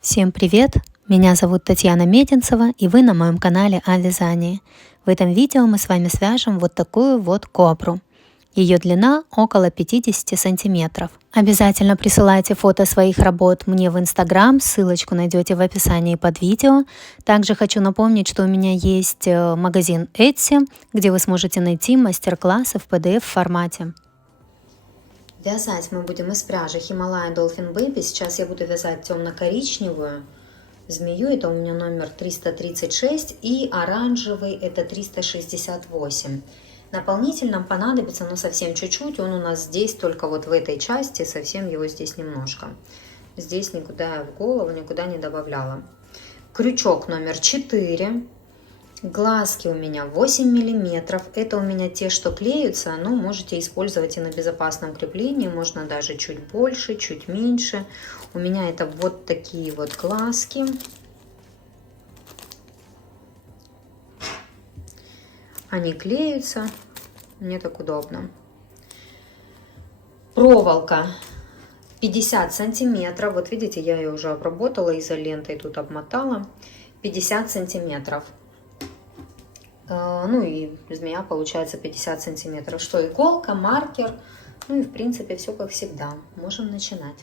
Всем привет! Меня зовут Татьяна Мединцева, и вы на моем канале о вязании. В этом видео мы с вами свяжем вот такую вот кобру. Ее длина около 50 сантиметров. Обязательно присылайте фото своих работ мне в Instagram, ссылочку найдете в описании под видео. Также хочу напомнить, что у меня есть магазин Etsy, где вы сможете найти мастер-классы в PDF формате. Вязать мы будем из пряжи Himalaya Dolphin Baby. Сейчас я буду вязать темно-коричневую змею, это у меня номер 336, и оранжевый это 368. Наполнитель нам понадобится, но совсем чуть-чуть, он у нас здесь только вот в этой части, совсем его здесь немножко. Здесь никуда я в голову никуда не добавляла. Крючок номер 4. Глазки у меня 8 миллиметров. Это у меня те, что клеются, но можете использовать и на безопасном креплении. Можно даже чуть больше, чуть меньше. У меня это вот такие вот глазки. Они клеются. Мне так удобно. Проволока 50 сантиметров. Вот видите, я ее уже обработала изолентой, тут обмотала. 50 сантиметров. Ну и змея получается 50 сантиметров. Что, иголка, маркер. Ну и в принципе все как всегда. Можем начинать.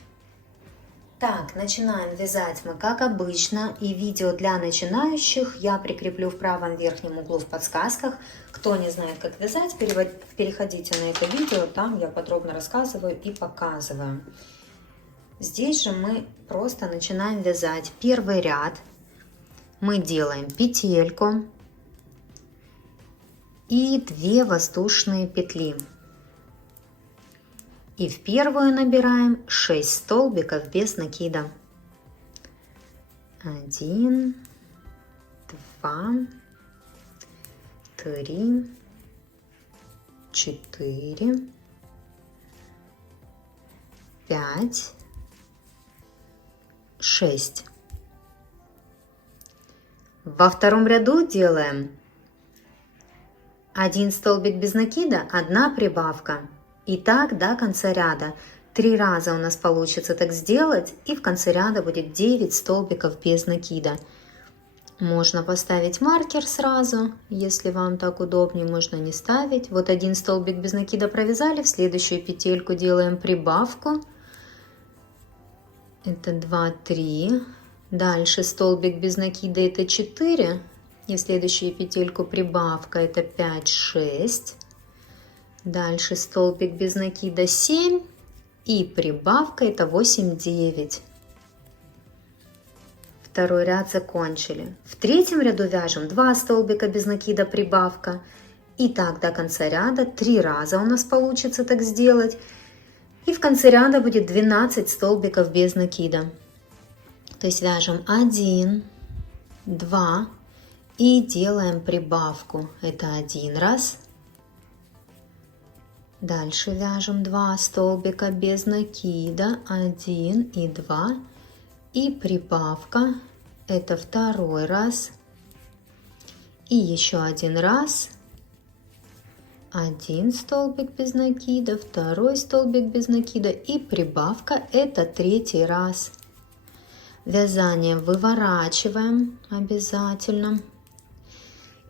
Так, начинаем вязать мы как обычно. И видео для начинающих я прикреплю в правом верхнем углу в подсказках. Кто не знает, как вязать, переходите на это видео. Там я подробно рассказываю и показываю. Здесь же мы просто начинаем вязать. Первый ряд мы делаем петельку и 2 воздушные петли. И в первую набираем 6 столбиков без накида. 1, 2, 3, 4, 5, 6. Во втором ряду делаем 1 столбик без накида, 1 прибавка. И так до конца ряда. 3 раза у нас получится так сделать, и в конце ряда будет 9 столбиков без накида. Можно поставить маркер сразу, если вам так удобнее, можно не ставить. Вот 1 столбик без накида провязали, в следующую петельку делаем прибавку. Это 2, 3. Дальше столбик без накида это 4. И в следующую петельку прибавка это 5, 6. Дальше столбик без накида 7. И прибавка это 8, 9. Второй ряд закончили. В третьем ряду вяжем 2 столбика без накида, прибавка. И так до конца ряда 3 раза у нас получится так сделать. И в конце ряда будет 12 столбиков без накида. То есть вяжем 1, 2 и делаем прибавку. Это 1 раз. Дальше вяжем 2 столбика без накида, 1 и 2. И прибавка. Это второй раз. И еще 1 раз. 1 столбик без накида, второй столбик без накида и прибавка это 3 раз. Вязание выворачиваем обязательно.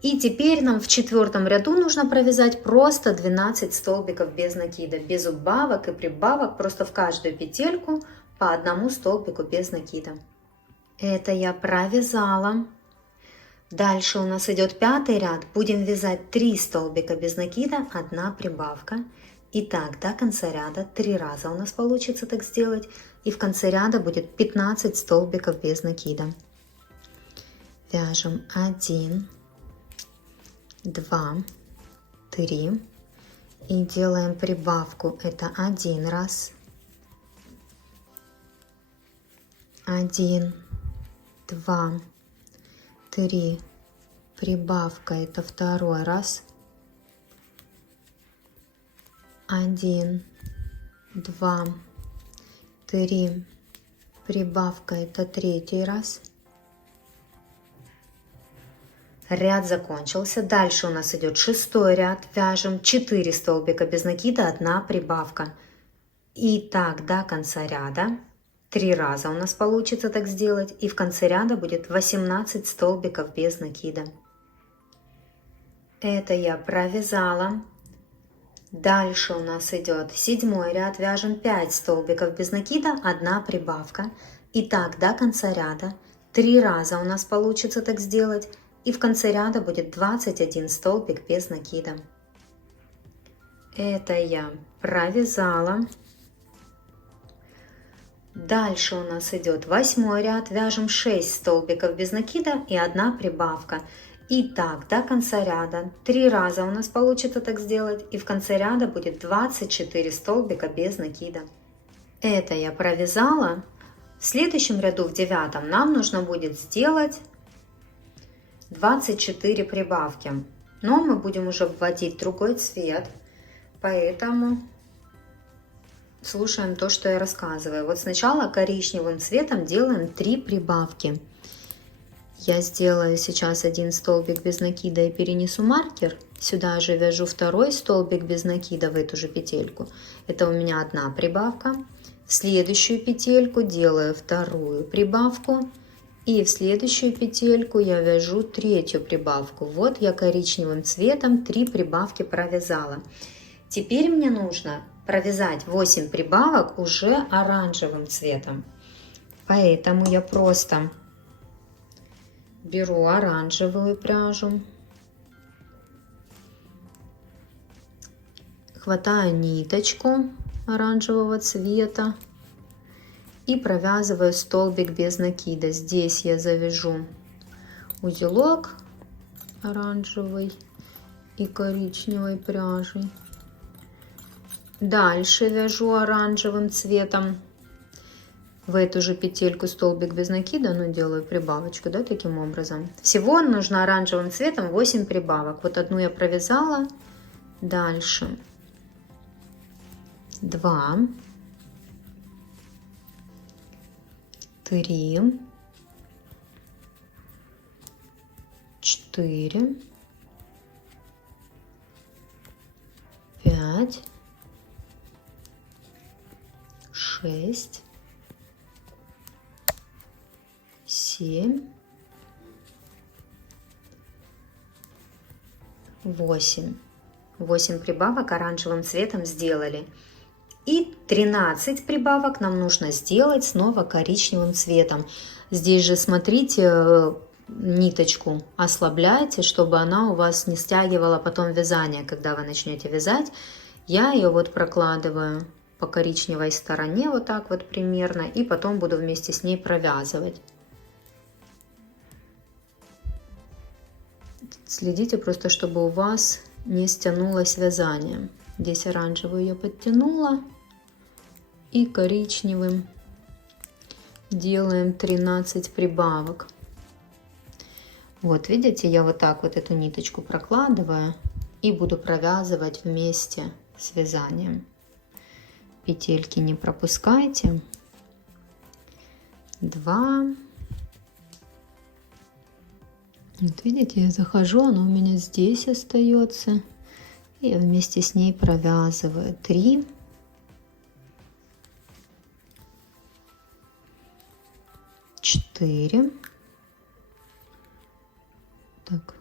И теперь нам в 4 ряду нужно провязать просто 12 столбиков без накида, без убавок и прибавок, просто в каждую петельку по 1 столбику без накида. Это я провязала. Дальше у нас идет 5 ряд. Будем вязать 3 столбика без накида, 1 прибавка. И так до конца ряда 3 раза у нас получится так сделать. И в конце ряда будет 15 столбиков без накида. Вяжем 1, 2, 3. И делаем прибавку. Это 1 раз. 1, 2, 3. Прибавка это второй раз. 1, 2, 3. Прибавка это 3 раз. Ряд закончился. Дальше у нас идет 6 ряд. Вяжем 4 столбика без накида, 1 прибавка. И так до конца ряда. 3 раза у нас получится так сделать. И в конце ряда будет 18 столбиков без накида. Это я провязала. Дальше у нас идет 7 ряд. Вяжем 5 столбиков без накида, 1 прибавка. И так до конца ряда. 3 раза у нас получится так сделать. И в конце ряда будет 21 столбик без накида. Это я провязала. Дальше у нас идет 8 ряд. Вяжем 6 столбиков без накида и 1 прибавка. И так до конца ряда. 3 раза у нас получится так сделать. И в конце ряда будет 24 столбика без накида. Это я провязала. В следующем ряду, в 9, нам нужно будет сделать 24 прибавки. Но мы будем уже вводить другой цвет. Поэтому слушаем то, что я рассказываю. Вот сначала коричневым цветом делаем 3 прибавки. Я сделаю сейчас 1 столбик без накида и перенесу маркер. Сюда же вяжу 2 столбик без накида в эту же петельку. Это у меня 1 прибавка. В следующую петельку делаю 2 прибавку. И в следующую петельку я вяжу 3 прибавку. Вот я коричневым цветом 3 прибавки провязала. Теперь мне нужно провязать 8 прибавок уже оранжевым цветом. Поэтому я просто беру оранжевую пряжу, хватаю ниточку оранжевого цвета и провязываю столбик без накида. Здесь я завяжу узелок оранжевый и коричневой пряжей. Дальше вяжу оранжевым цветом в эту же петельку столбик без накида, но делаю прибавочку, да, таким образом. Всего нужно оранжевым цветом 8 прибавок. Вот 1 я провязала. Дальше 2, 3, 4, 5, 6, 7, 8. 8 прибавок оранжевым цветом сделали. И 13 прибавок нам нужно сделать снова коричневым цветом. Здесь же смотрите, ниточку ослабляйте, чтобы она у вас не стягивала потом вязание, когда вы начнете вязать. Я ее вот прокладываю по коричневой стороне вот так вот примерно, и потом буду вместе с ней провязывать. Следите просто, чтобы у вас не стянулось вязание. Здесь оранжевую я подтянула и коричневым делаем 13 прибавок. Вот видите, я вот так вот эту ниточку прокладываю и буду провязывать вместе с вязанием. Петельки не пропускайте. 2. Вот видите, я захожу, она у меня здесь остается. И я вместе с ней провязываю 3. 4. Так.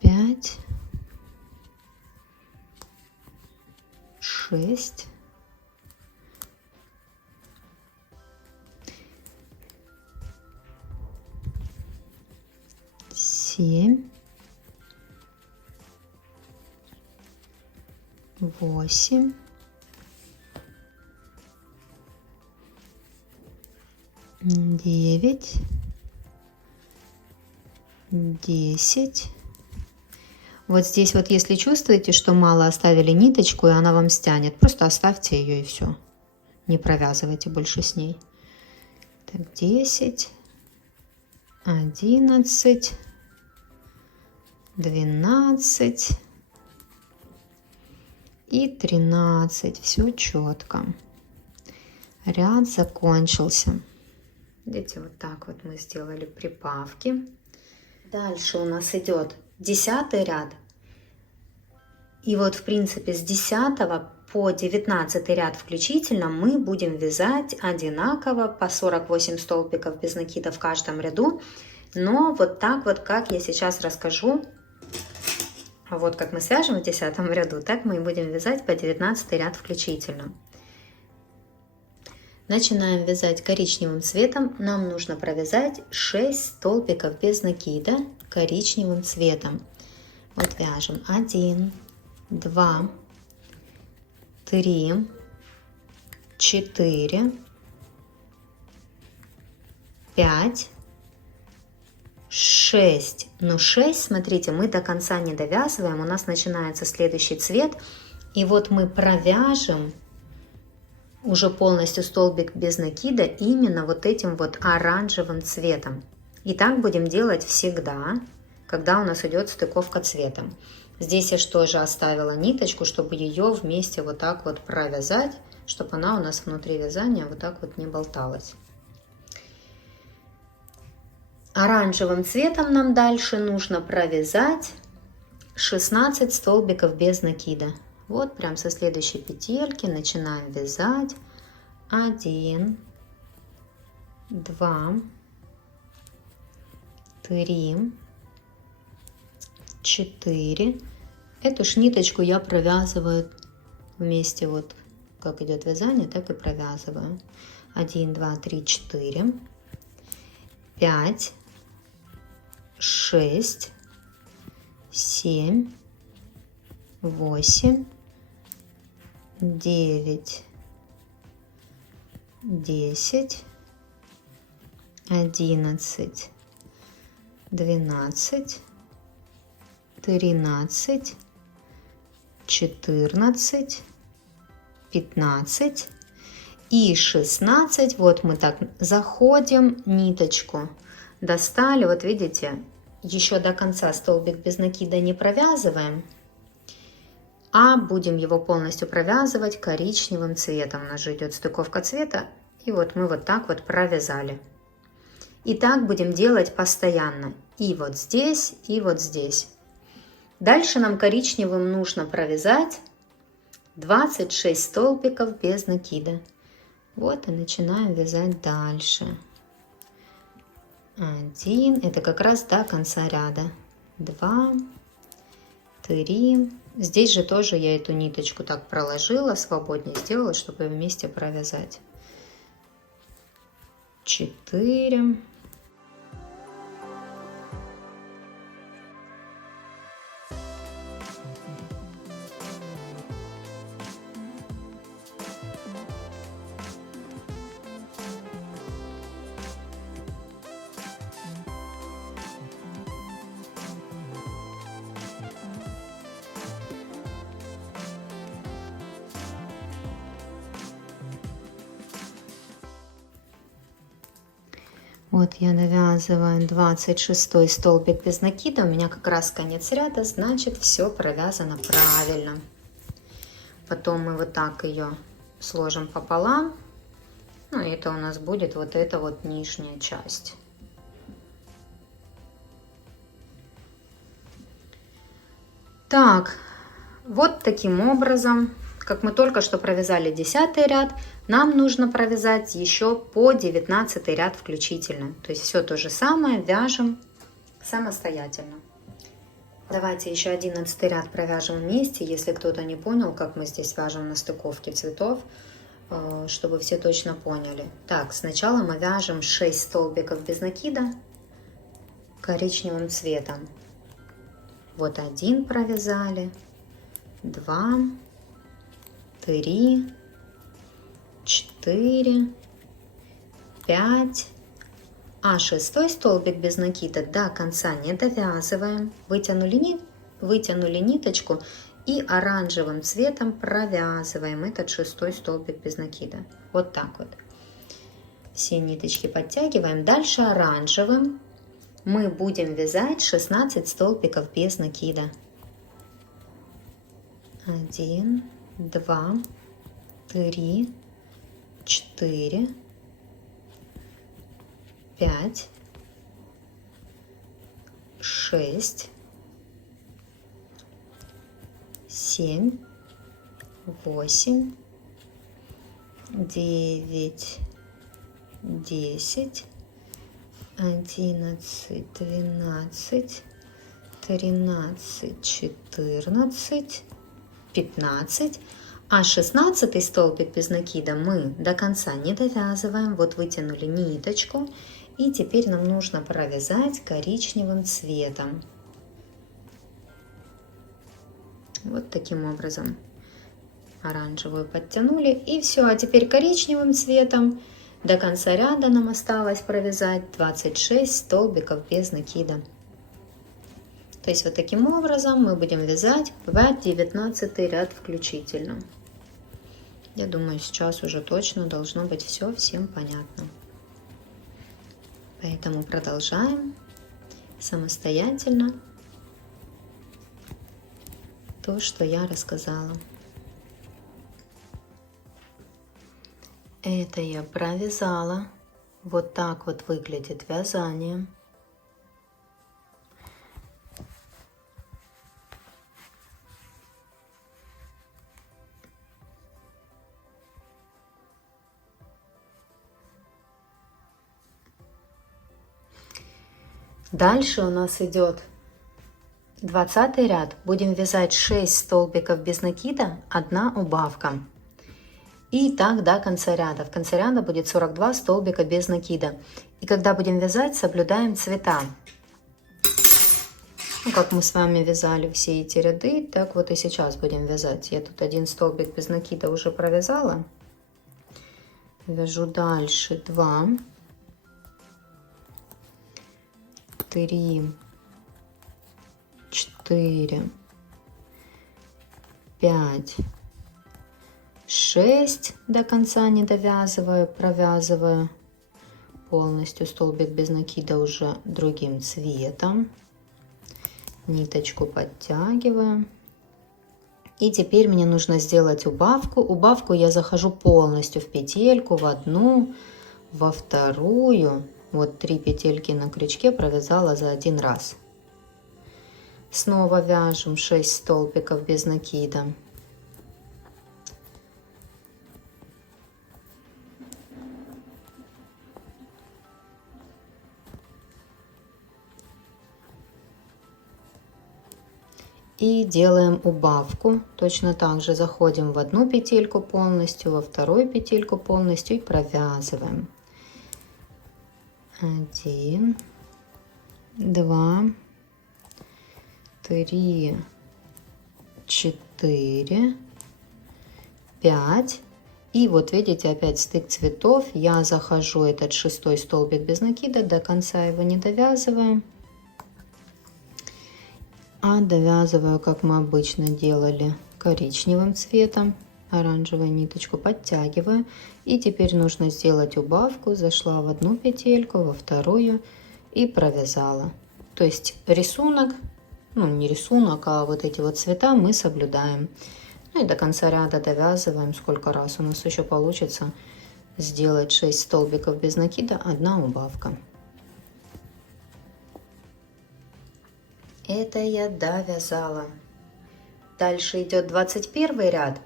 5. 6. 7. 8. 9. 10. Вот здесь вот, если чувствуете, что мало оставили ниточку, и она вам стянет, просто оставьте ее и все. Не провязывайте больше с ней. Так, 10, 11, 12 и 13. Все четко. Ряд закончился. Видите, вот так вот мы сделали прибавки. Дальше у нас идет 10 ряд. И вот, в принципе, с 10 по 19 ряд включительно мы будем вязать одинаково по 48 столбиков без накида в каждом ряду. Но вот так вот, как я сейчас расскажу, вот как мы свяжем в 10 ряду, так мы и будем вязать по 19 ряд включительно. Начинаем вязать коричневым цветом. Нам нужно провязать 6 столбиков без накида коричневым цветом. Вот вяжем 1, 2, 3, 4, 5, 6. Но 6, смотрите, мы до конца не довязываем. У нас начинается следующий цвет. И вот мы провяжем уже полностью столбик без накида именно вот этим вот оранжевым цветом. И так будем делать всегда, когда у нас идет стыковка цветом. Здесь я тоже оставила ниточку, чтобы ее вместе вот так вот провязать, чтобы она у нас внутри вязания вот так вот не болталась. Оранжевым цветом нам дальше нужно провязать 16 столбиков без накида. Вот прям со следующей петельки начинаем вязать 1, 2, 3, 4. Эту ж ниточку я провязываю вместе, вот как идет вязание, так и провязываю. 1, 2, 3, 4, 5, 6, 7, 8, 9, 10, 11, 12, 13, 14, 15 и 16. Вот мы так заходим, ниточку достали. Вот видите, еще до конца столбик без накида не провязываем, а будем его полностью провязывать коричневым цветом. У нас же идет стыковка цвета, и вот мы вот так вот провязали. И так будем делать постоянно, и вот здесь, и вот здесь. Дальше нам коричневым нужно провязать 26 столбиков без накида. Вот и начинаем вязать дальше. 1, это как раз до конца ряда. 2, 3. Здесь же тоже я эту ниточку так проложила, свободнее сделала, чтобы вместе провязать. 4. Вот я навязываю 26 столбик без накида, у меня как раз конец ряда, значит все провязано правильно. Потом мы вот так ее сложим пополам, ну и это у нас будет вот эта вот нижняя часть. Так, вот таким образом, как мы только что провязали 10 ряд, нам нужно провязать еще по 19 ряд включительно. То есть все то же самое вяжем самостоятельно. Давайте еще 11 ряд провяжем вместе, если кто-то не понял, как мы здесь вяжем на стыковке цветов, чтобы все точно поняли. Так, сначала мы вяжем 6 столбиков без накида коричневым цветом. Вот 1 провязали, 2, 3, 4, 5, а 6 столбик без накида до конца не довязываем. Вытянули ниточку и оранжевым цветом провязываем этот 6 столбик без накида. Вот так вот. Все ниточки подтягиваем. Дальше оранжевым мы будем вязать 16 столбиков без накида. 1, 2, 3, 4, 5, 6, 7, 8, 9, 10, 11, 12, 13, 14, 15. А 16 столбик без накида мы до конца не довязываем. Вот вытянули ниточку. И теперь нам нужно провязать коричневым цветом. Вот таким образом. Оранжевую подтянули. И все. А теперь коричневым цветом до конца ряда нам осталось провязать 26 столбиков без накида. То есть вот таким образом мы будем вязать в 19 ряд включительно. Я думаю, сейчас уже точно должно быть все всем понятно. Поэтому продолжаем самостоятельно то, что я рассказала. Это я провязала. Вот так вот выглядит вязание. Дальше у нас идет 20 ряд. Будем вязать 6 столбиков без накида, 1 убавка. И так до конца ряда. В конце ряда будет 42 столбика без накида. И когда будем вязать, соблюдаем цвета. Ну, как мы с вами вязали все эти ряды, так вот и сейчас будем вязать. Я тут 1 столбик без накида уже провязала. Вяжу дальше 2, 3, 4, 5, 6, до конца не довязываю, провязываю полностью столбик без накида уже другим цветом, ниточку подтягиваю. И теперь мне нужно сделать убавку. Убавку я захожу полностью в петельку, в одну, во вторую. Вот 3 петельки на крючке провязала за 1 раз. Снова вяжем 6 столбиков без накида. И делаем убавку. Точно так же заходим в одну петельку полностью, во вторую петельку полностью и провязываем. 1, 2, 3, 4, 5. И вот видите, опять стык цветов. Я захожу этот 6 столбик без накида, до конца его не довязываем, а довязываю, как мы обычно делали, коричневым цветом. Оранжевую ниточку подтягиваю. И теперь нужно сделать убавку. Зашла в одну петельку, во вторую и провязала. То есть рисунок, ну не рисунок, а вот эти вот цвета мы соблюдаем. Ну и до конца ряда довязываем. Сколько раз у нас еще получится сделать 6 столбиков без накида, 1 убавка. Это я довязала. Дальше идет 21 ряд.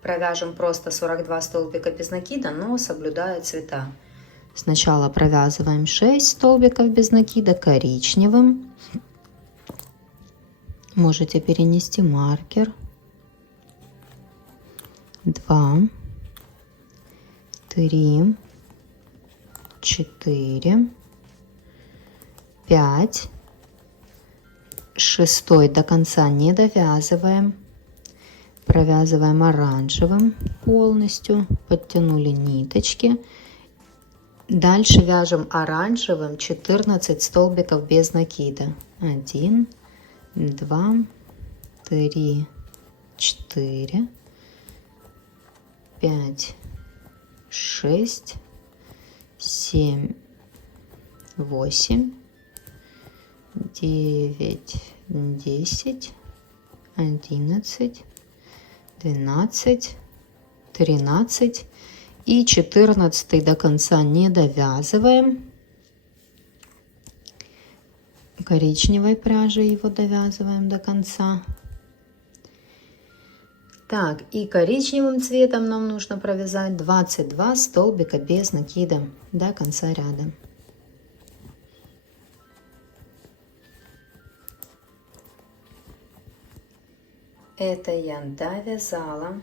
Провяжем просто 42 столбика без накида, но соблюдая цвета. Сначала провязываем 6 столбиков без накида коричневым. Можете перенести маркер. 2, 3, 4, 5. 6 до конца не довязываем. Провязываем оранжевым полностью, подтянули ниточки. Дальше вяжем оранжевым 14 столбиков без накида. 1, 2, 3, 4, 5, 6, 7, 8, 9, 10, 11, 12, 13 и 14 до конца не довязываем. Коричневой пряжей его довязываем до конца. Так, и коричневым цветом нам нужно провязать 22 столбика без накида до конца ряда. Это я довязала.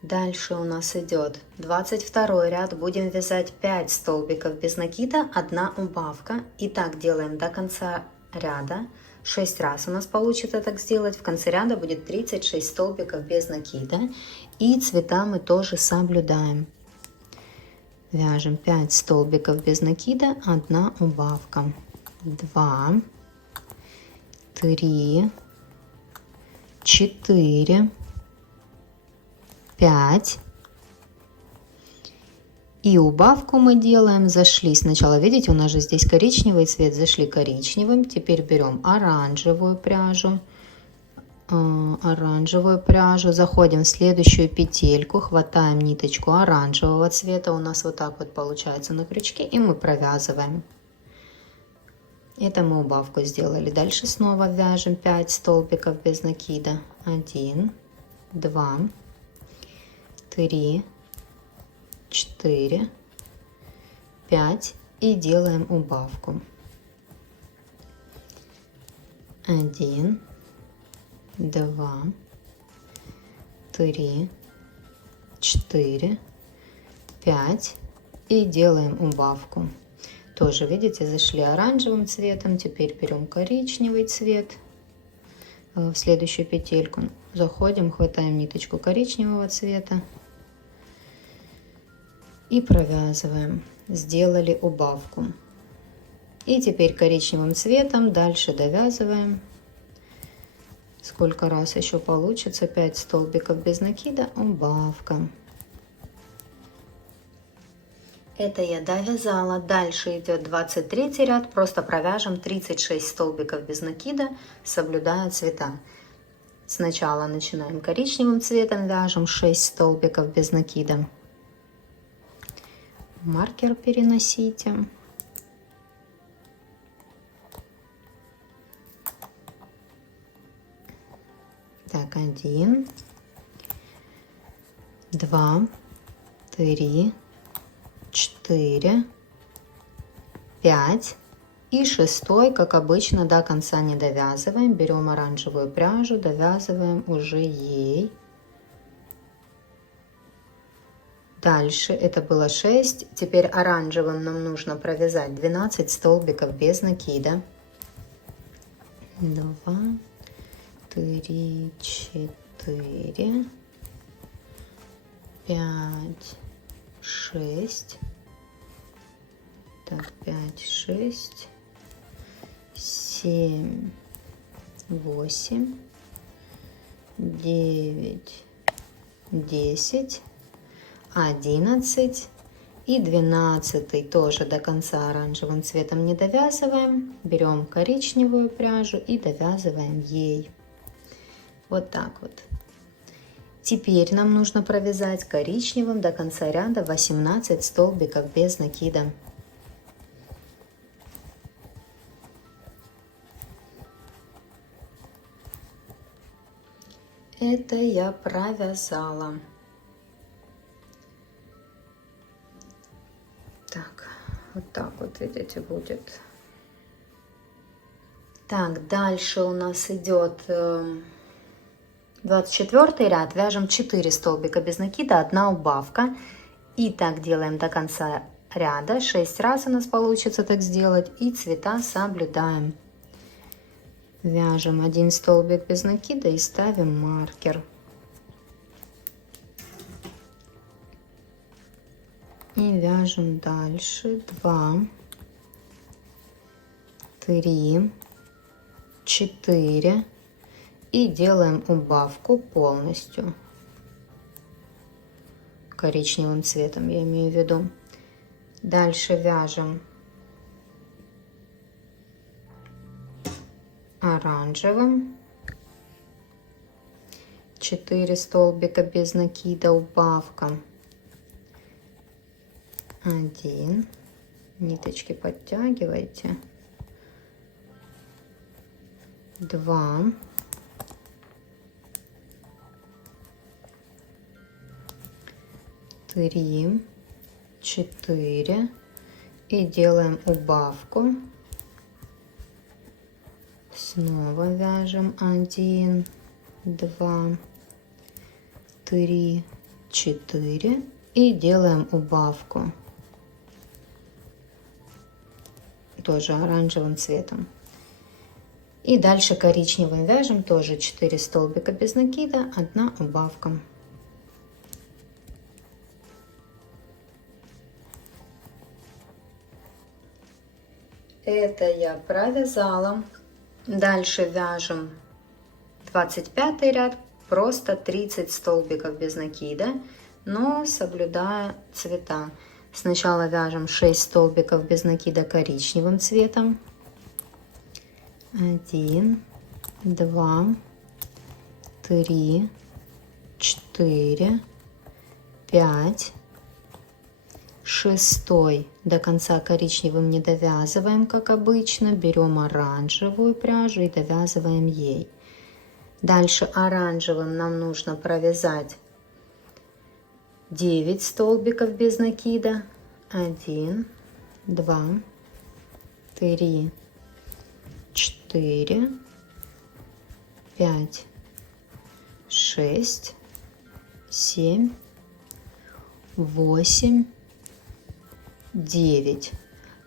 Дальше у нас идет 22 ряд. Будем вязать 5 столбиков без накида, 1 убавка. И так делаем до конца ряда. 6 раз у нас получится так сделать. В конце ряда будет 36 столбиков без накида. И цвета мы тоже соблюдаем. Вяжем 5 столбиков без накида, 1 убавка. 2, 3, 4, 5. И убавку мы делаем, зашли сначала, видите, у нас же здесь коричневый цвет, зашли коричневым. Теперь берем оранжевую пряжу, заходим в следующую петельку, хватаем ниточку оранжевого цвета, у нас вот так вот получается на крючке, и мы провязываем. Это мы убавку сделали. Дальше снова вяжем 5 столбиков без накида. 1, 2, 3, 4, 5 и делаем убавку. 1, 2, 3, 4, 5 и делаем убавку. Тоже, видите, зашли оранжевым цветом, теперь берем коричневый цвет в следующую петельку, заходим, хватаем ниточку коричневого цвета и провязываем. Сделали убавку. И теперь коричневым цветом дальше довязываем. Сколько раз еще получится? 5 столбиков без накида, убавка. Это я довязала. Дальше идет 23 ряд. Просто провяжем 36 столбиков без накида, соблюдая цвета. Сначала начинаем коричневым цветом, вяжем 6 столбиков без накида. Маркер переносите. Так, 1, 2, 3, 4, 5 и 6, как обычно, до конца не довязываем. Берем оранжевую пряжу, довязываем уже ей. Дальше это было 6. Теперь оранжевым нам нужно провязать 12 столбиков без накида. 2, 3, 4, 5, 6. Так, 5, 6, 7, 8, 9, 10, 11 и 12 тоже до конца оранжевым цветом не довязываем. Берем коричневую пряжу и довязываем ей. Вот так вот. Теперь нам нужно провязать коричневым до конца ряда 18 столбиков без накида. Это я провязала. Так, вот так вот, видите, будет. Так, дальше у нас идет 24 ряд. Вяжем 4 столбика без накида, 1 убавка. И так делаем до конца ряда. 6 раз у нас получится так сделать. И цвета соблюдаем. Вяжем 1 столбик без накида и ставим маркер. И вяжем дальше 2, 3, 4 и делаем убавку полностью. Коричневым цветом я имею в виду. Дальше вяжем оранжевым. 4 столбика без накида, убавка. 1, ниточки подтягивайте, 2, 3, 4 и делаем убавку. Снова вяжем 1, 2, 3, 4 и делаем убавку. Тоже оранжевым цветом. И дальше коричневым вяжем тоже 4 столбика без накида, 1 убавка. Это я провязала. Дальше вяжем 25 ряд, просто 30 столбиков без накида, но соблюдая цвета. Сначала вяжем 6 столбиков без накида коричневым цветом. 1, 2, 3, 4, 5. Шестой до конца коричневым не довязываем, как обычно. Берем оранжевую пряжу и довязываем ей. Дальше оранжевым нам нужно провязать 9 столбиков без накида. 1, 2, 3, 4, 5, 6, 7, 8, 9.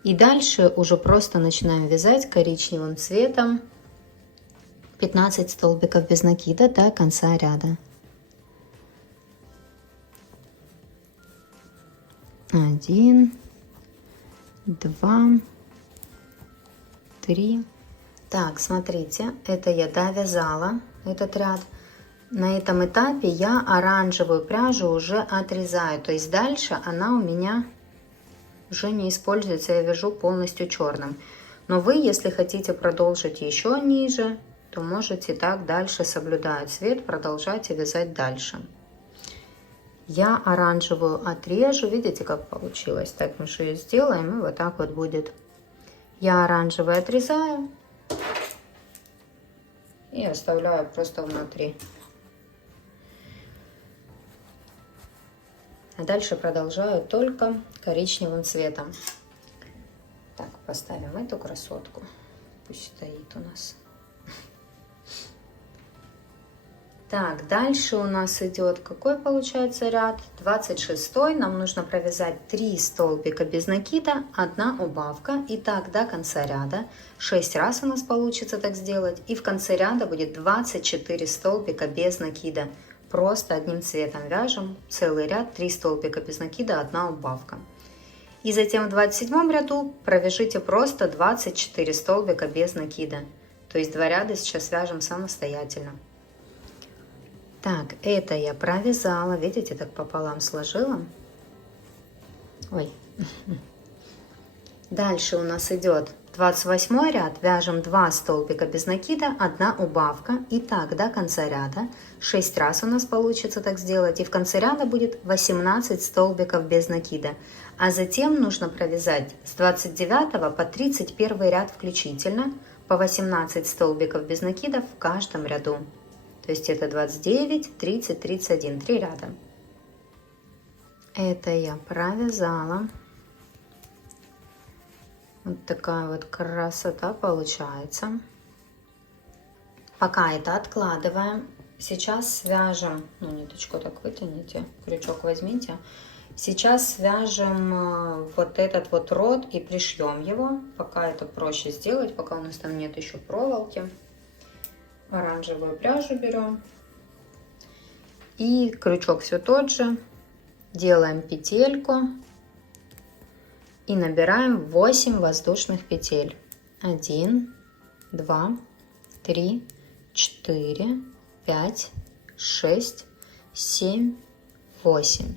И дальше уже просто начинаем вязать коричневым цветом 15 столбиков без накида до конца ряда. 1, 2, 3. Так, смотрите, это я довязала этот ряд. На этом этапе я оранжевую пряжу уже отрезаю, то есть дальше она у меня уже не используется, я вяжу полностью черным. Но вы, если хотите продолжить еще ниже, то можете так дальше, соблюдая цвет, продолжать и вязать дальше. Я оранжевую отрежу, видите, как получилось? Так мы же ее сделаем, и вот так вот будет. Я оранжевый отрезаю и оставляю просто внутри. А дальше продолжаю только коричневым цветом. Так, поставим эту красотку. Пусть стоит у нас. Так, дальше у нас идет какой получается ряд? 26. Нам нужно провязать 3 столбика без накида, 1 убавка. И так до конца ряда. 6 раз у нас получится так сделать. И в конце ряда будет 24 столбика без накида. Просто одним цветом вяжем целый ряд, 3 столбика без накида, 1 убавка. И затем в 27 ряду провяжите просто 24 столбика без накида. То есть 2 ряда сейчас вяжем самостоятельно. Так, это я провязала, видите, так пополам сложила. Ой. Дальше у нас идет 28 ряд, вяжем 2 столбика без накида, 1 убавка. И так до конца ряда. 6 раз у нас получится так сделать. И в конце ряда будет 18 столбиков без накида. А затем нужно провязать с 29 по 31 ряд включительно по 18 столбиков без накида в каждом ряду. То есть это 29, 30, 31, 3 ряда. Это я провязала. Вот такая вот красота получается. Пока это откладываем. Сейчас свяжем, ну ниточку так вытяните, крючок возьмите. Сейчас свяжем вот этот вот рот и пришьем его. Пока это проще сделать, пока у нас там нет еще проволоки. Оранжевую пряжу берем. И крючок все тот же. Делаем петельку. И набираем 8 воздушных петель. 1, 2, 3, 4, 5, 6, 7, 8.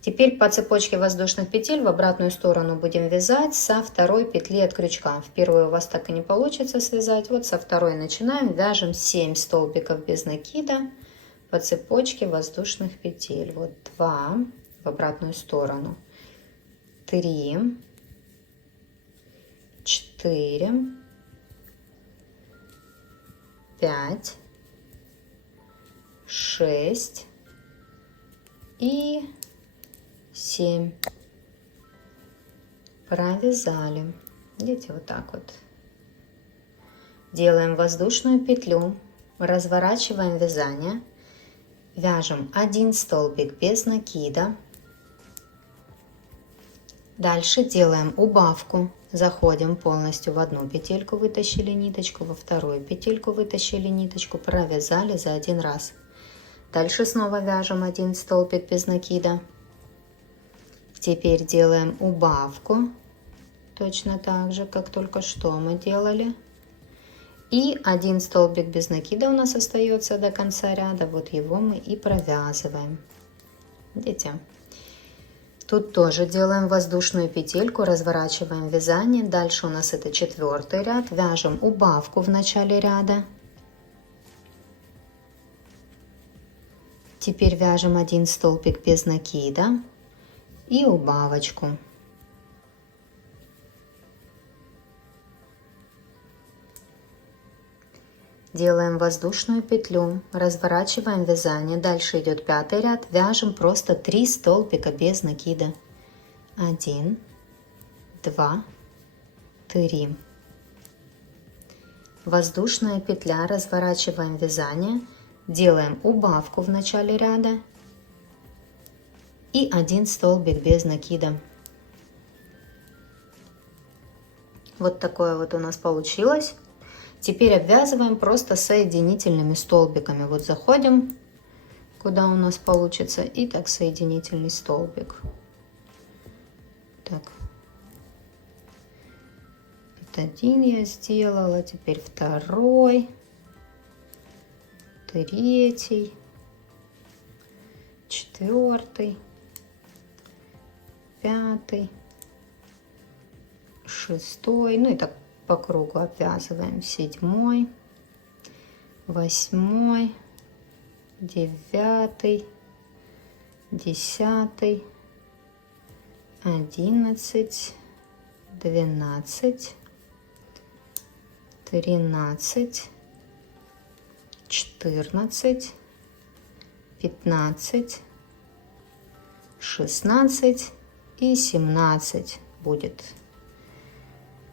Теперь по цепочке воздушных петель в обратную сторону будем вязать со второй петли от крючка. В первую у вас так и не получится связать. Вот со второй начинаем. Вяжем 7 столбиков без накида по цепочке воздушных петель. Вот 2 в обратную сторону. 3, 4, 5, 6 и 7. Провязали. Видите, вот так вот. Делаем воздушную петлю, разворачиваем вязание, вяжем 1 столбик без накида. Дальше делаем убавку, заходим полностью в одну петельку, вытащили ниточку, во вторую петельку вытащили ниточку, провязали за один раз. Дальше снова вяжем 1 столбик без накида. Теперь делаем убавку, точно так же, как только что мы делали. И 1 столбик без накида у нас остается до конца ряда, вот его мы и провязываем. Видите? Тут тоже делаем воздушную петельку, разворачиваем вязание. Дальше у нас это 4-й ряд. Вяжем убавку в начале ряда. Теперь вяжем 1 столбик без накида и убавочку. Делаем воздушную петлю, разворачиваем вязание. Дальше идет 5-й ряд. Вяжем просто 3 столбика без накида. 1, 2, 3. Воздушная петля, разворачиваем вязание. Делаем убавку в начале ряда. И 1 столбик без накида. Вот такое вот у нас получилось. Теперь обвязываем просто соединительными столбиками. Вот заходим, куда у нас получится, и так соединительный столбик. Так. Вот 1 я сделала, теперь 2, 3, 4, 5, 6, ну и так по кругу обвязываем. 7, 8, 9, 10, 11, 12, 13, 14, 15, 16 и 17 будет.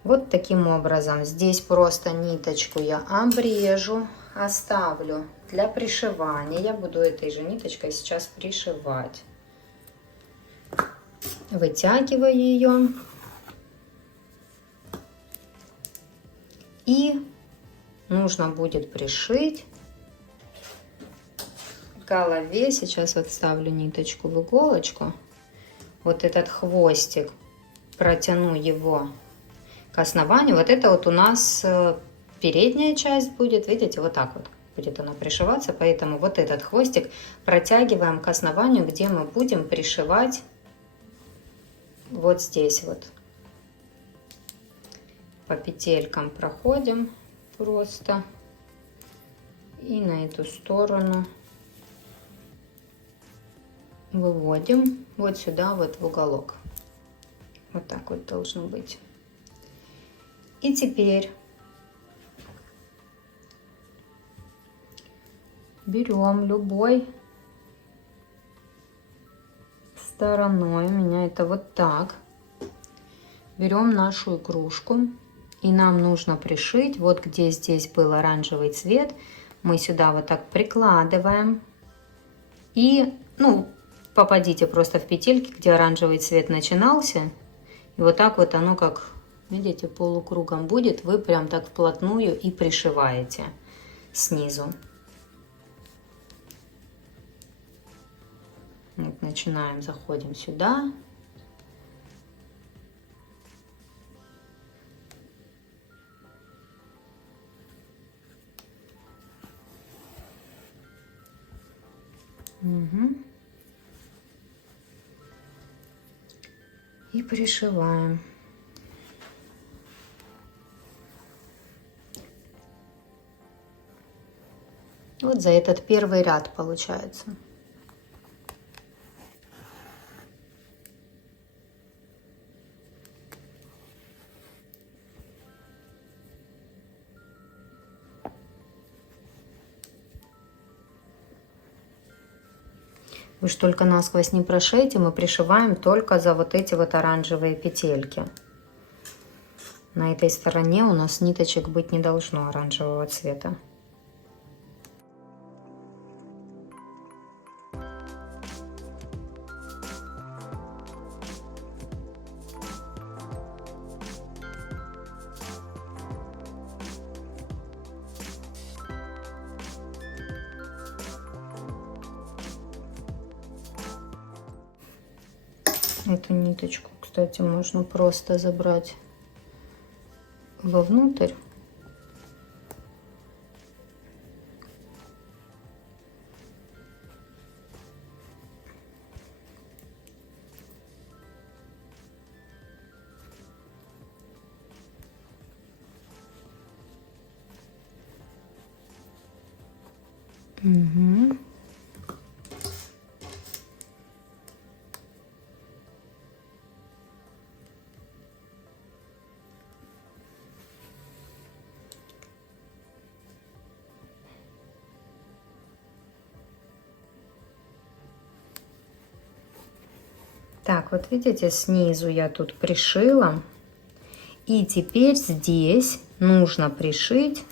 Вот таким образом. Здесь просто ниточку я обрежу, оставлю для пришивания. Я буду этой же ниточкой сейчас пришивать. Вытягиваю ее. И нужно будет пришить к голове. Сейчас вот ставлю ниточку в иголочку. Вот этот хвостик, протяну его к основанию. Вот это вот у нас передняя часть будет, видите, вот так вот будет она пришиваться, поэтому вот этот хвостик протягиваем к основанию, где мы будем пришивать вот здесь вот. По петелькам проходим просто и на эту сторону выводим вот сюда вот в уголок. Вот так вот должно быть. И теперь берем любой стороной, у меня это вот так. Берем нашу игрушку, и нам нужно пришить, вот где здесь был оранжевый цвет, мы сюда вот так прикладываем. И, ну, попадите просто в петельки, где оранжевый цвет начинался. И вот так вот оно как... Видите, полукругом будет, вы прям так вплотную и пришиваете снизу. Вот, начинаем, заходим сюда. Угу. И пришиваем. Вот за этот первый ряд получается. Вы ж только насквозь не прошейте, мы пришиваем только за вот эти вот оранжевые петельки. На этой стороне у нас ниточек быть не должно оранжевого цвета. Эту ниточку, кстати, можно просто забрать вовнутрь. Угу. Так, вот видите, снизу я тут пришила. И теперь здесь нужно пришить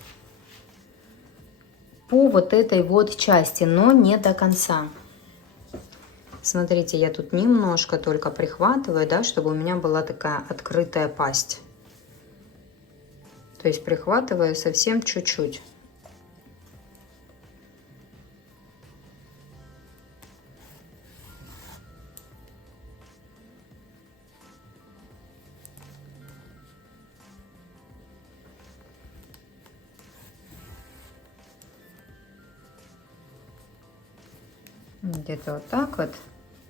по вот этой вот части, но не до конца. Смотрите, я тут немножко только прихватываю, да, чтобы у меня была такая открытая пасть. То есть прихватываю совсем чуть-чуть. Где-то вот так вот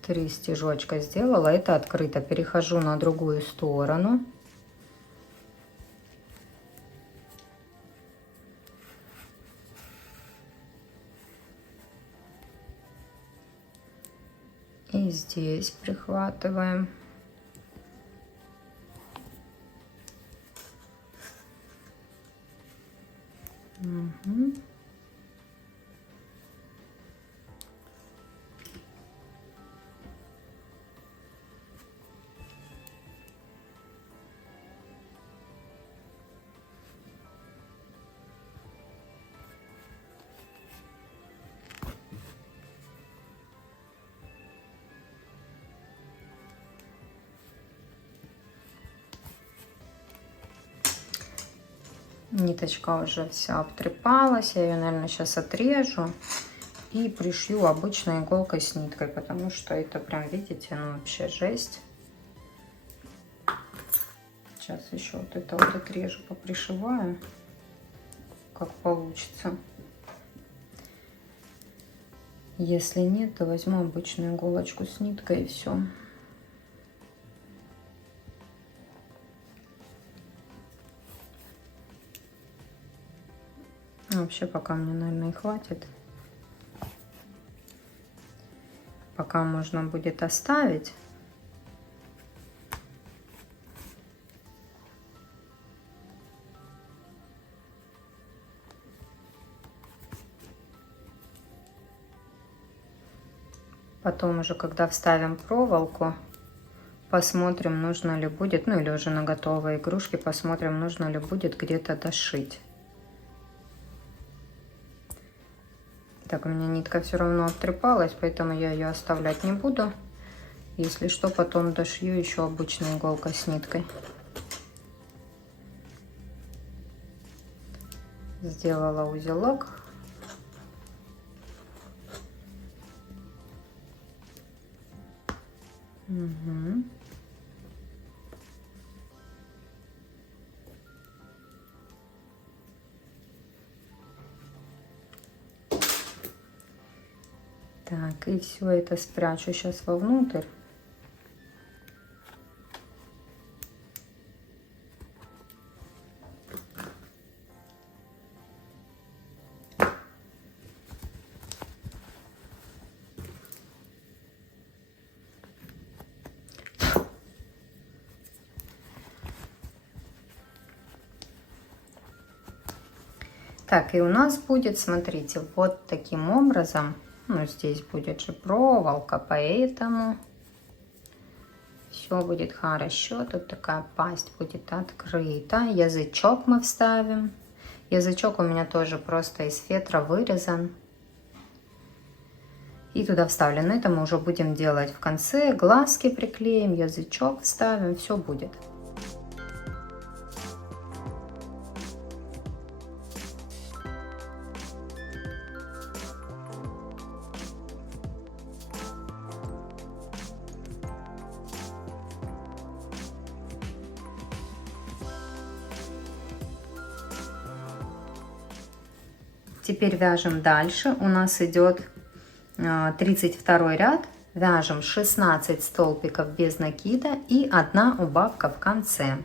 3 стежочка сделала. Это открыто. Перехожу на другую сторону. И здесь прихватываем. Угу. Ниточка уже вся обтрепалась. Я ее, наверное, сейчас отрежу и пришью обычной иголкой с ниткой, потому что это прям, видите, ну вообще жесть. Сейчас еще вот это вот отрежу, попришиваю, как получится. Если нет, то возьму обычную иголочку с ниткой и все. Вообще пока мне, наверное, и хватит. Пока можно будет оставить. Потом уже, когда вставим проволоку, посмотрим, нужно ли будет, ну или уже на готовые игрушки, посмотрим, нужно ли будет где-то дошить. Так, у меня нитка все равно обтрепалась, поэтому я ее оставлять не буду. Если что, потом дошью еще обычной иголкой с ниткой. Сделала узелок. Угу. Так, и все это спрячу сейчас вовнутрь. Так, и у нас будет, смотрите, вот таким образом Но здесь будет же проволока, поэтому все будет хорошо. Тут такая пасть будет открыта. Язычок мы вставим. Язычок у меня тоже просто из фетра вырезан. И туда вставлен. Это мы уже будем делать в конце. Глазки приклеим, язычок вставим. Все будет. Теперь вяжем дальше. У нас идет 32 ряд. Вяжем 16 столбиков без накида и 1 убавка в конце.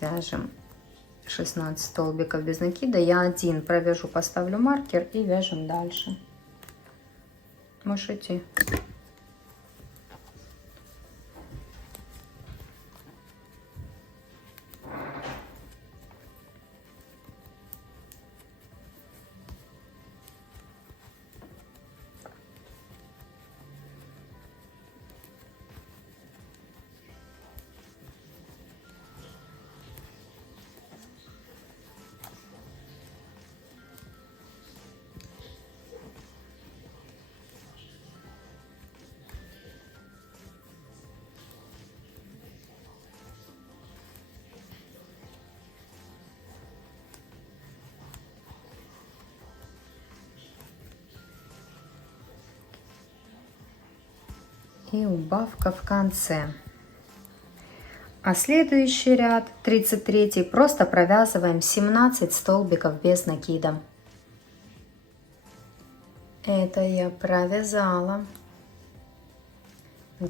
Вяжем 16 столбиков без накида. Я один провяжу, поставлю маркер и вяжем дальше. Можешь идти. И убавка в конце. А следующий ряд, 33, просто провязываем 17 столбиков без накида. Это я провязала.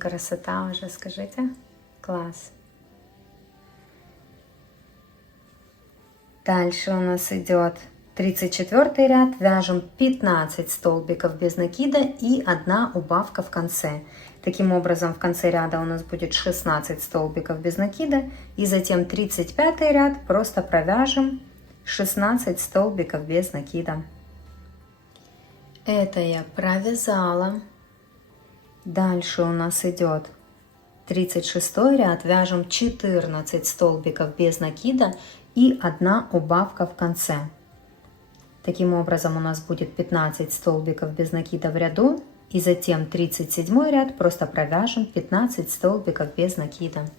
Красота уже, скажите. Класс. Дальше у нас идет 34 ряд. Вяжем 15 столбиков без накида и 1 убавка в конце. Таким образом, в конце ряда у нас будет 16 столбиков без накида. И затем 35 ряд просто провяжем 16 столбиков без накида. Это я провязала. Дальше у нас идет 36 ряд. Вяжем 14 столбиков без накида и 1 убавка в конце. Таким образом, у нас будет 15 столбиков без накида в ряду. И затем 37 ряд просто провяжем 15 столбиков без накида.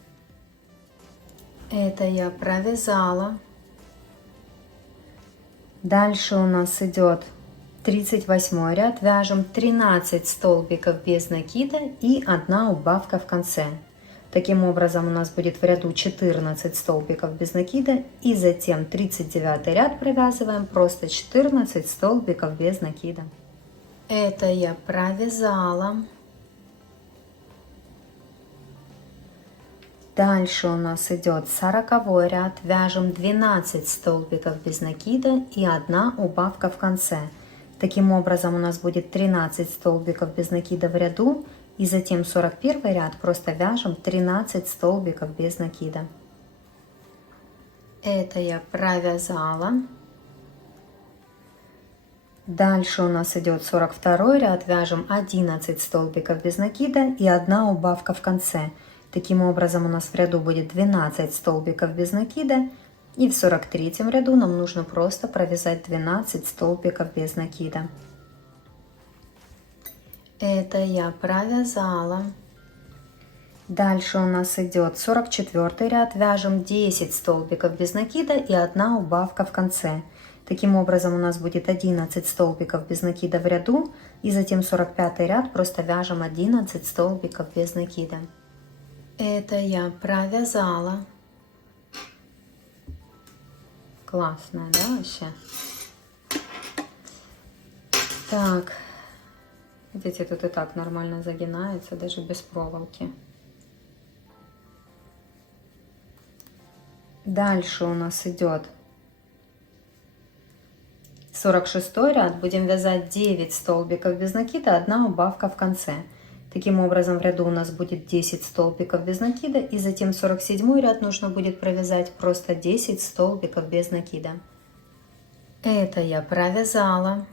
Это я провязала. Дальше у нас идет 38 ряд. Вяжем 13 столбиков без накида и 1 убавка в конце. Таким образом, у нас будет в ряду 14 столбиков без накида. И затем 39 ряд провязываем просто 14 столбиков без накида. Это я провязала. Дальше у нас идет 40 ряд. Вяжем 12 столбиков без накида и 1 убавка в конце. Таким образом, у нас будет 13 столбиков без накида в ряду. И затем 41 ряд просто вяжем 13 столбиков без накида. Это я провязала. Дальше у нас идет 42 ряд, вяжем 11 столбиков без накида и 1 убавка в конце. Таким образом, у нас в ряду будет 12 столбиков без накида. И в 43 ряду нам нужно просто провязать 12 столбиков без накида. Это я провязала. Дальше у нас идет 44 ряд, вяжем 10 столбиков без накида и 1 убавка в конце. Таким образом, у нас будет 11 столбиков без накида в ряду. И затем 45 ряд просто вяжем 11 столбиков без накида. Это я провязала. Классная, да, вообще? Так. Видите, тут и так нормально загинается, даже без проволоки. Дальше у нас идет 46 ряд. Будем вязать 9 столбиков без накида, 1 убавка в конце. Таким образом, в ряду у нас будет 10 столбиков без накида. И затем 47 ряд нужно будет провязать просто 10 столбиков без накида. Это я провязала.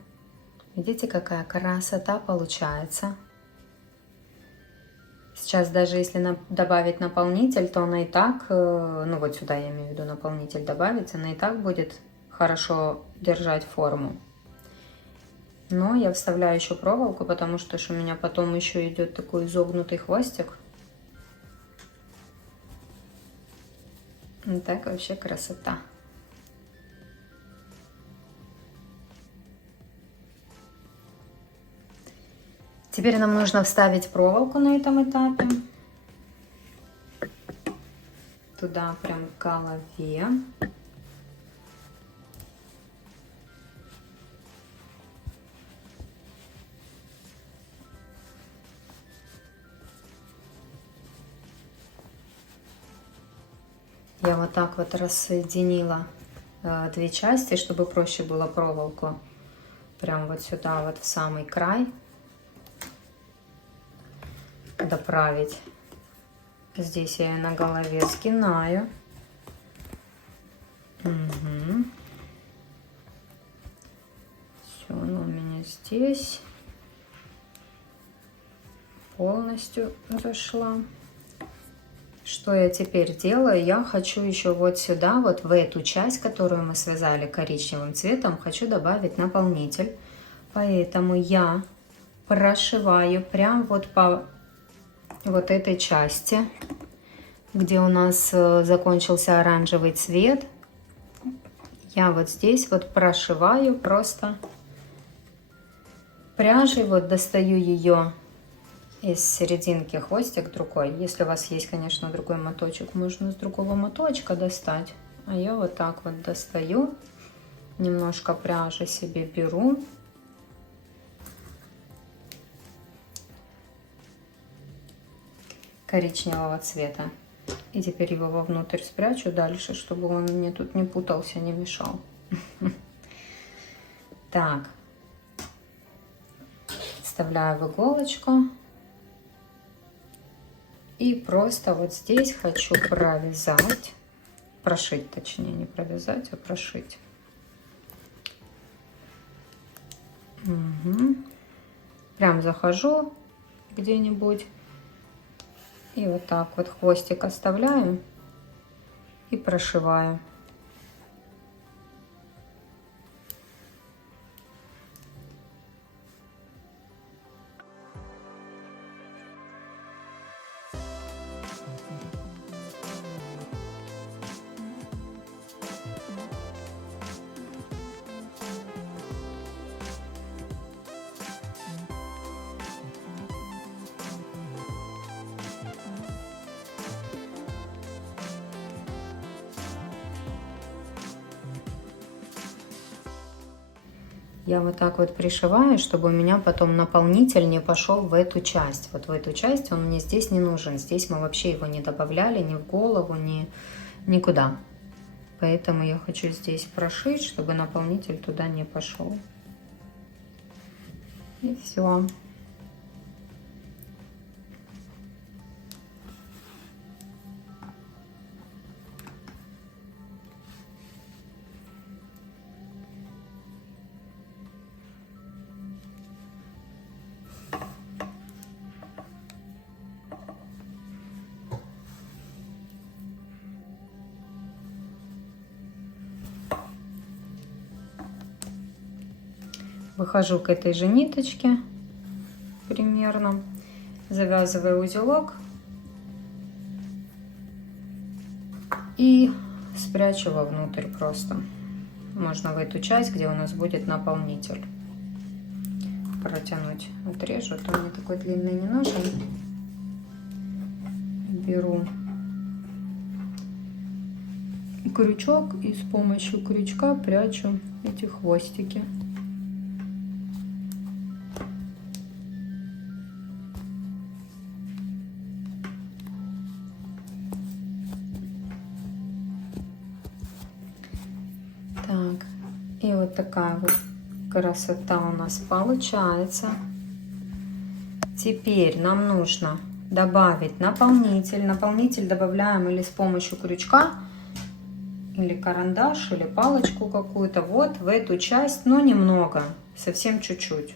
Видите, какая красота получается. Сейчас даже если добавить наполнитель, то она и так, ну вот сюда я имею в виду наполнитель добавить, она и так будет хорошо держать форму. Но я вставляю еще проволоку, потому что у меня потом еще идет такой изогнутый хвостик. Вот так вообще красота. Теперь нам нужно вставить проволоку на этом этапе. Туда прям к голове. Я вот так вот рассоединила две части, чтобы проще было проволоку прям вот сюда, вот в самый край доправить. Здесь я на голове сгинаю. Угу. Все, она у меня здесь полностью зашла. Что я теперь делаю? Я хочу еще вот сюда, вот в эту часть, которую мы связали коричневым цветом, хочу добавить наполнитель. Поэтому я прошиваю прям вот по вот этой части, где у нас закончился оранжевый цвет. Я вот здесь вот прошиваю просто пряжей, вот достаю ее из серединки хвостик другой. Если у вас есть, конечно, другой моточек, можно с другого моточка достать. А я вот так вот достаю, немножко пряжи себе беру. Коричневого цвета. И теперь его вовнутрь спрячу дальше, чтобы он мне тут не путался, не мешал. Так. Вставляю в иголочку. И просто вот здесь хочу провязать. Прошить, точнее, не провязать, а прошить. Угу. Прям захожу где-нибудь. И вот так вот хвостик оставляю и прошиваю. Я вот так вот пришиваю, чтобы у меня потом наполнитель не пошел в эту часть. Вот в эту часть он мне здесь не нужен. Здесь мы вообще его не добавляли ни в голову, ни никуда. Поэтому я хочу здесь прошить, чтобы наполнитель туда не пошел. И все. Выхожу к этой же ниточке примерно, завязываю узелок и спрячу вовнутрь просто. Можно в эту часть, где у нас будет наполнитель, протянуть. Отрежу, то мне такой длинный не нужен. Беру крючок и с помощью крючка прячу эти хвостики. Так, и вот такая вот красота у нас получается. Теперь нам нужно добавить наполнитель. Наполнитель добавляем или с помощью крючка, или карандаш, или палочку какую-то вот в эту часть, но немного, совсем чуть-чуть.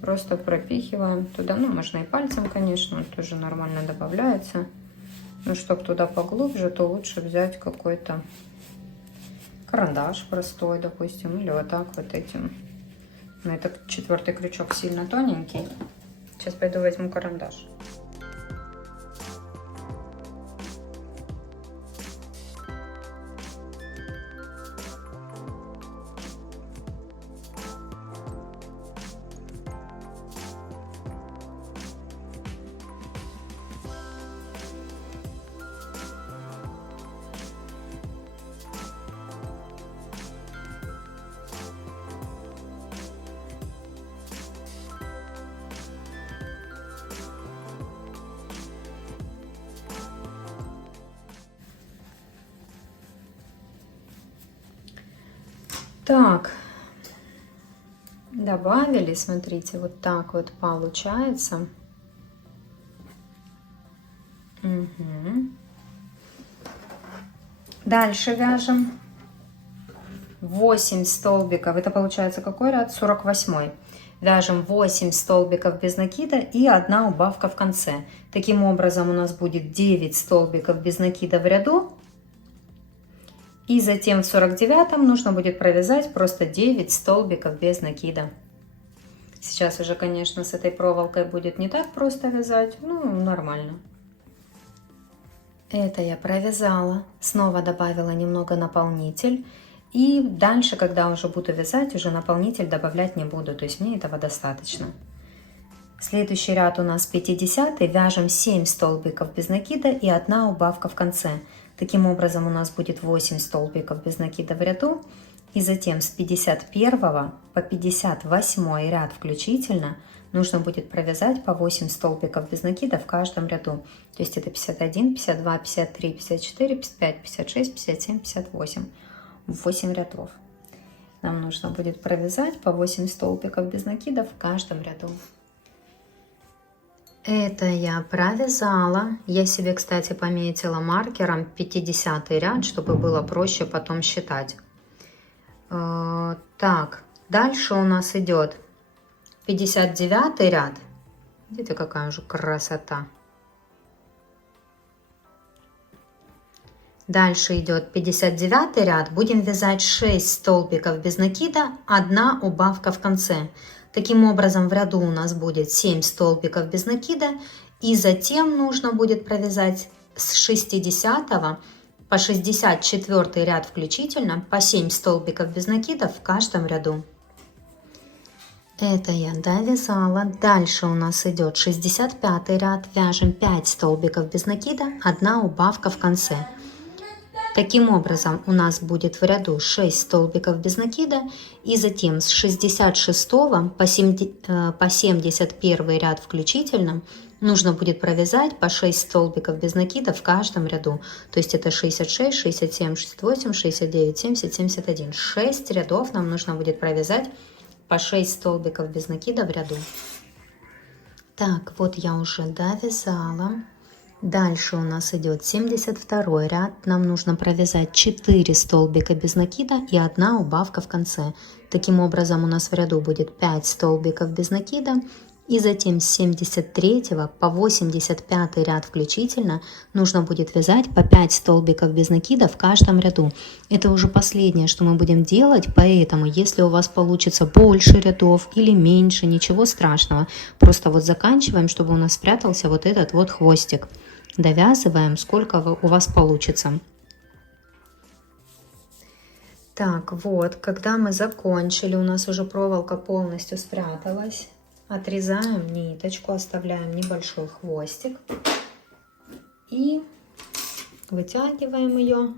Просто пропихиваем туда, ну можно и пальцем, конечно, он тоже нормально добавляется. Но чтобы туда поглубже, то лучше взять какой-то карандаш простой, допустим, или вот так вот этим. Но этот 4-й крючок сильно тоненький. Сейчас пойду возьму карандаш. Так, добавили, смотрите, вот так вот получается. Угу. Дальше вяжем 8 столбиков. Это получается какой ряд? 48. Вяжем 8 столбиков без накида и 1 убавка в конце. Таким образом у нас будет 9 столбиков без накида в ряду. И затем в 49-м нужно будет провязать просто 9 столбиков без накида. Сейчас уже, конечно, с этой проволокой будет не так просто вязать, ну, нормально. Это я провязала, снова добавила немного наполнитель. И дальше, когда уже буду вязать, уже наполнитель добавлять не буду, то есть мне этого достаточно. Следующий ряд у нас 50-й, вяжем 7 столбиков без накида и 1 убавка в конце. Таким образом у нас будет 8 столбиков без накида в ряду. И затем с 51 по 58 ряд включительно нужно будет провязать по 8 столбиков без накида в каждом ряду. То есть это 51, 52, 53, 54, 55, 56, 57, 58. 8 рядов. Нам нужно будет провязать по 8 столбиков без накида в каждом ряду. Это я провязала. Я себе, кстати, пометила маркером 50 ряд, чтобы было проще потом считать. Так, дальше у нас идет 59 ряд. Видите, какая уже красота. Дальше идет 59 ряд. Будем вязать 6 столбиков без накида, 1 убавка в конце. Таким образом в ряду у нас будет 7 столбиков без накида. И затем нужно будет провязать с 60 по 64 ряд включительно по 7 столбиков без накида в каждом ряду. Это я довязала. Дальше у нас идет 65 ряд. Вяжем 5 столбиков без накида, 1 убавка в конце. Таким образом у нас будет в ряду 6 столбиков без накида. И затем с 66 по 71 ряд включительно нужно будет провязать по 6 столбиков без накида в каждом ряду. То есть это 66, 67, 68, 69, 70, 71. 6 рядов нам нужно будет провязать по 6 столбиков без накида в ряду. Так, вот я уже довязала. Дальше у нас идет 72 ряд. Нам нужно провязать 4 столбика без накида и 1 убавка в конце. Таким образом у нас в ряду будет 5 столбиков без накида. И затем с 73 по 85 ряд включительно нужно будет вязать по 5 столбиков без накида в каждом ряду. Это уже последнее, что мы будем делать, поэтому если у вас получится больше рядов или меньше, ничего страшного. Просто вот заканчиваем, чтобы у нас спрятался вот этот вот хвостик. Довязываем, сколько у вас получится. Так, вот, когда мы закончили, у нас уже проволока полностью спряталась. Отрезаем ниточку, оставляем небольшой хвостик и вытягиваем ее.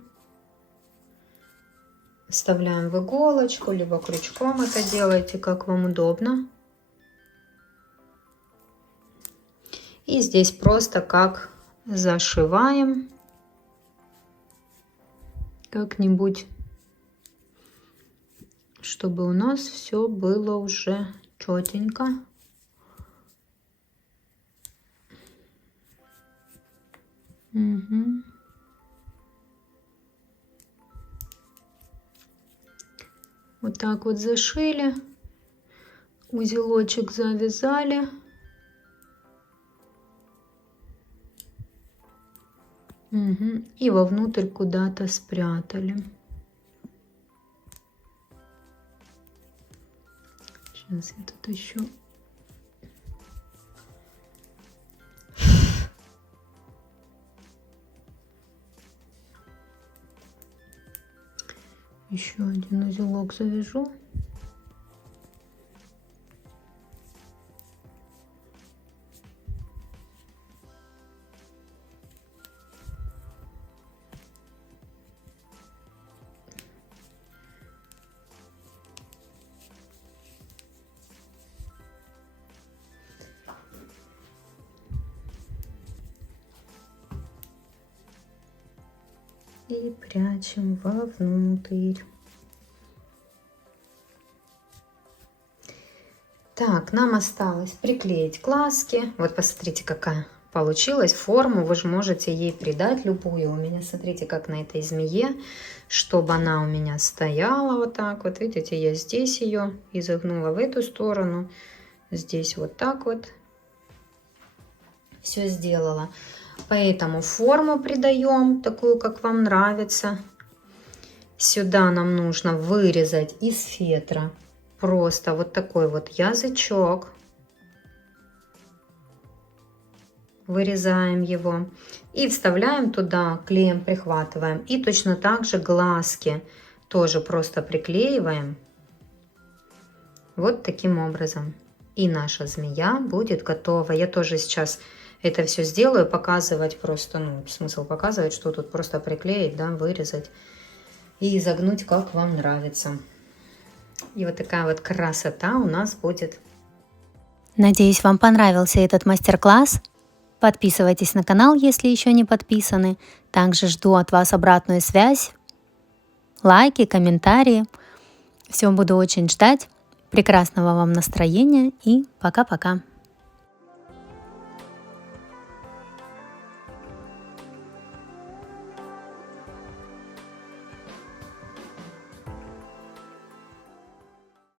Вставляем в иголочку, либо крючком это делайте, как вам удобно. И здесь просто как зашиваем как-нибудь, чтобы у нас все было уже четенько. Угу. Вот так вот зашили, узелочек завязали. Угу. И вовнутрь куда-то спрятали. Сейчас я тут еще... Еще один узелок завяжу. И прячем вовнутрь. Так, нам осталось приклеить глазки. Вот посмотрите, какая получилась форму. Вы же можете ей придать любую. У меня, смотрите, как на этой змее, чтобы она у меня стояла вот так вот. Видите, я здесь ее изогнула в эту сторону. Здесь вот так вот все сделала. Поэтому форму придаем такую, как вам нравится. Сюда нам нужно вырезать из фетра просто вот такой вот язычок. Вырезаем его и вставляем туда, клеем прихватываем. И точно так же глазки тоже просто приклеиваем. Вот таким образом. И наша змея будет готова. Я тоже сейчас это все сделаю, показывать просто, ну, смысл показывать, что тут просто приклеить, да, вырезать и изогнуть, как вам нравится. И вот такая вот красота у нас будет. Надеюсь, вам понравился этот мастер-класс. Подписывайтесь на канал, если еще не подписаны. Также жду от вас обратную связь, лайки, комментарии. Все буду очень ждать. Прекрасного вам настроения и пока-пока.